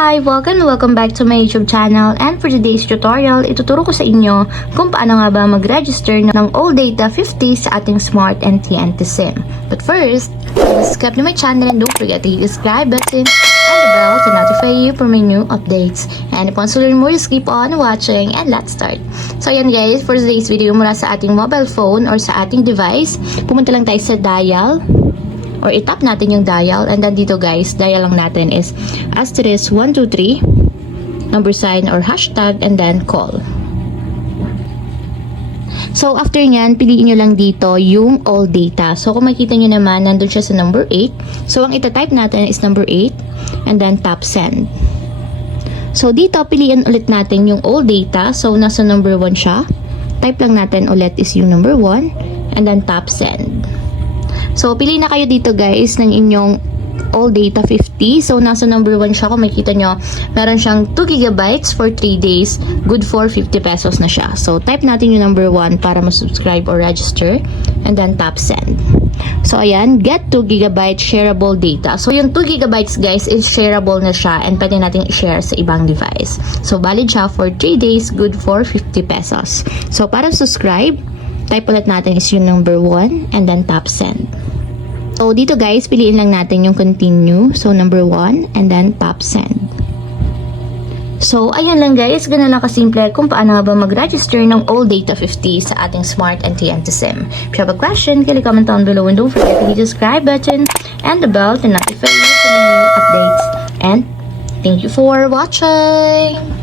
Hi! Welcome back to my YouTube channel, and for today's tutorial, ituturo ko sa inyo kung paano nga ba mag-register ng ALLDATA 50 sa ating Smart and TNT SIM. But first, subscribe to my channel and don't forget to hit the subscribe button and the bell to notify you for my new updates. And if you want to learn more, just keep on watching and let's start. So ayan guys, for today's video, mula sa ating mobile phone or sa ating device, pumunta lang tayo sa dial or itap natin yung dial, and then dito guys, dial lang natin is *123 number sign or hashtag and then call. So after nyan, piliin nyo lang dito yung ALLDATA. So kung makikita nyo naman, nandun siya sa number 8. So ang itatype natin is number 8 and then tap send. So dito, piliin ulit natin yung ALLDATA. So nasa number 1 siya. Type lang natin ulit is yung number 1 and then tap send. So, pili na kayo dito guys ng inyong ALLDATA 50. So, nasa number 1 siya. Kung makikita nyo, meron siyang 2 GB for 3 days. Good for 50 pesos na siya. So, type natin yung number 1 para ma-subscribe or register. And then, tap send. So, ayan. Get 2 GB shareable data. So, yung 2 GB guys is shareable na siya and pwede natin i-share sa ibang device. So, valid siya for 3 days. Good for 50 pesos. So, para subscribe, type ulit natin is yung number 1 and then tap send. So, dito guys, piliin lang natin yung continue. So, number 1 and then tap send. So, ayan lang guys. Ganun lang kasimple kung paano ba mag-register ng ALLDATA 50 sa ating Smart and TNT SIM. If you have a question, kindly comment down below and don't forget to hit the subscribe button and the bell to notify you for new updates. And thank you for watching!